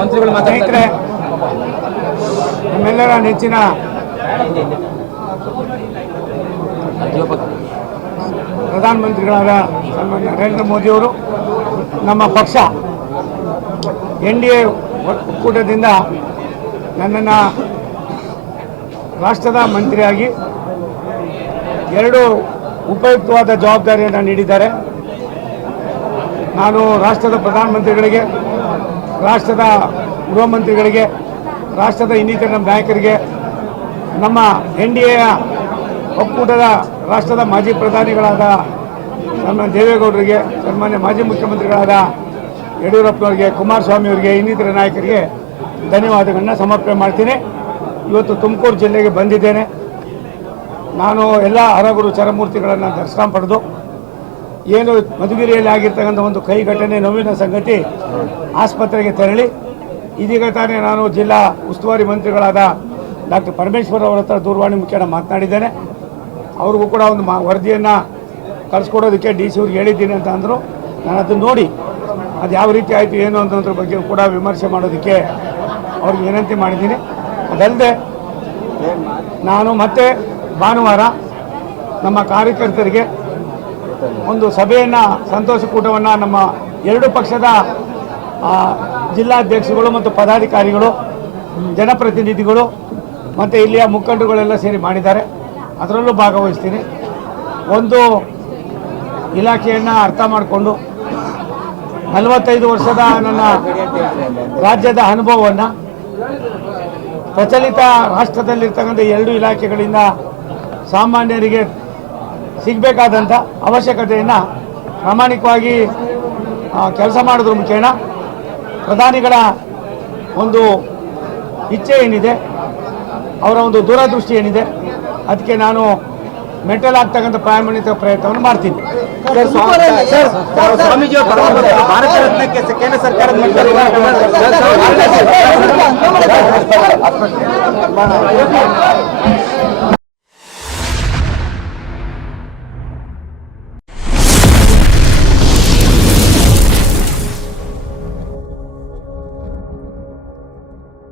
ಮಂತ್ರಿಗಳು ಮಾತಾಡ್ತಾರೆ. ನಮ್ಮೆಲ್ಲರ ನೆಚ್ಚಿನ ಪ್ರಧಾನಮಂತ್ರಿಗಳಾದ ಸನ್ಮಾನ್ಯ ನರೇಂದ್ರ ಮೋದಿಯವರು ನಮ್ಮ ಪಕ್ಷ NDA ಒಕ್ಕೂಟದಿಂದ ನನ್ನನ್ನು ರಾಷ್ಟ್ರದ ಮಂತ್ರಿಯಾಗಿ 2 ಉಪಯುಕ್ತವಾದ ಜವಾಬ್ದಾರಿಯನ್ನು ನೀಡಿದ್ದಾರೆ. ನಾನು ರಾಷ್ಟ್ರದ ಪ್ರಧಾನಮಂತ್ರಿಗಳಿಗೆ, ರಾಷ್ಟ್ರದ ಗೃಹ ಮಂತ್ರಿಗಳಿಗೆ, ರಾಷ್ಟ್ರದ ಇನ್ನಿತರ ನಮ್ಮ ನಾಯಕರಿಗೆ, ನಮ್ಮ NDA ಒಕ್ಕೂಟದ ರಾಷ್ಟ್ರದ ಮಾಜಿ ಪ್ರಧಾನಿಗಳಾದ ಸನ್ಮಾನ್ಯ ದೇವೇಗೌಡರಿಗೆ, ಸನ್ಮಾನ್ಯ ಮಾಜಿ ಮುಖ್ಯಮಂತ್ರಿಗಳಾದ ಯಡಿಯೂರಪ್ಪನವರಿಗೆ, ಕುಮಾರಸ್ವಾಮಿಯವರಿಗೆ, ಇನ್ನಿತರ ನಾಯಕರಿಗೆ ಧನ್ಯವಾದಗಳನ್ನ ಸಮರ್ಪಣೆ ಮಾಡ್ತೀನಿ. ಇವತ್ತು ತುಮಕೂರು ಜಿಲ್ಲೆಗೆ ಬಂದಿದ್ದೇನೆ. ನಾನು ಎಲ್ಲ ಹರಗುರು ಚರಮೂರ್ತಿಗಳನ್ನು ದರ್ಶನ ಪಡೆದು ಏನು ಮಧುಗಿರಿಯಲ್ಲಿ ಆಗಿರ್ತಕ್ಕಂಥ ಒಂದು ಕೈ ಘಟನೆ ನೋವಿನ ಸಂಗತಿ ಆಸ್ಪತ್ರೆಗೆ ತೆರಳಿ ಇದೀಗ ತಾನೇ ನಾನು ಜಿಲ್ಲಾ ಉಸ್ತುವಾರಿ ಮಂತ್ರಿಗಳಾದ ಡಾಕ್ಟರ್ ಪರಮೇಶ್ವರ್ ಅವರ ಹತ್ರ ದೂರವಾಣಿ ಮುಖೇನ ಮಾತನಾಡಿದ್ದೇನೆ. ಅವ್ರಿಗೂ ಕೂಡ ಒಂದು ವರದಿಯನ್ನು ಕಳಿಸ್ಕೊಡೋದಕ್ಕೆ DC ಅವ್ರಿಗೆ ಹೇಳಿದ್ದೀನಿ ಅಂತ ಅಂದರು. ನಾನು ಅದನ್ನು ನೋಡಿ ಅದು ಯಾವ ರೀತಿ ಆಯಿತು ಏನು ಅನ್ನೋದ್ರ ಬಗ್ಗೆ ಕೂಡ ವಿಮರ್ಶೆ ಮಾಡೋದಕ್ಕೆ ಅವ್ರಿಗೆ ವಿನಂತಿ ಮಾಡಿದ್ದೀನಿ. ಅದಲ್ಲದೆ ನಾನು ಮತ್ತೆ ಭಾನುವಾರ ನಮ್ಮ ಕಾರ್ಯಕರ್ತರಿಗೆ ಒಂದು ಸಭೆಯನ್ನು, ಸಂತೋಷಕೂಟವನ್ನು ನಮ್ಮ 2 ಪಕ್ಷದ ಜಿಲ್ಲಾಧ್ಯಕ್ಷಗಳು ಮತ್ತು ಪದಾಧಿಕಾರಿಗಳು, ಜನಪ್ರತಿನಿಧಿಗಳು ಮತ್ತು ಇಲ್ಲಿಯ ಮುಖಂಡರುಗಳೆಲ್ಲ ಸೇರಿ ಮಾಡಿದ್ದಾರೆ. ಅದರಲ್ಲೂ ಭಾಗವಹಿಸ್ತೀನಿ. ಒಂದು ಇಲಾಖೆಯನ್ನು ಅರ್ಥ ಮಾಡಿಕೊಂಡು 45 ವರ್ಷದ ನನ್ನ ರಾಜ್ಯದ ಅನುಭವವನ್ನು ಪ್ರಚಲಿತ ರಾಷ್ಟ್ರದಲ್ಲಿರ್ತಕ್ಕಂಥ 2 ಇಲಾಖೆಗಳಿಂದ ಸಾಮಾನ್ಯರಿಗೆ ಸಿಗಬೇಕಾದಂಥ ಅವಶ್ಯಕತೆಯನ್ನು ಪ್ರಾಮಾಣಿಕವಾಗಿ ಕೆಲಸ ಮಾಡೋದ್ರ ಮುಖೇನ ಪ್ರಧಾನಿಗಳ ಒಂದು ಇಚ್ಛೆ ಏನಿದೆ, ಅವರ ಒಂದು ದೂರದೃಷ್ಟಿ ಏನಿದೆ, ಅದಕ್ಕೆ ನಾನು ಮೆಂಟಲ್ ಆಗ್ತಕ್ಕಂಥ ಪ್ರಾಮಾಣಿಕ ಪ್ರಯತ್ನವನ್ನು ಮಾಡ್ತೀನಿ. ಸ್ವಾಮೀಜಿ ಭಾರತ ರತ್ನಕ್ಕೆ ಕೇಂದ್ರ ಸರ್ಕಾರದ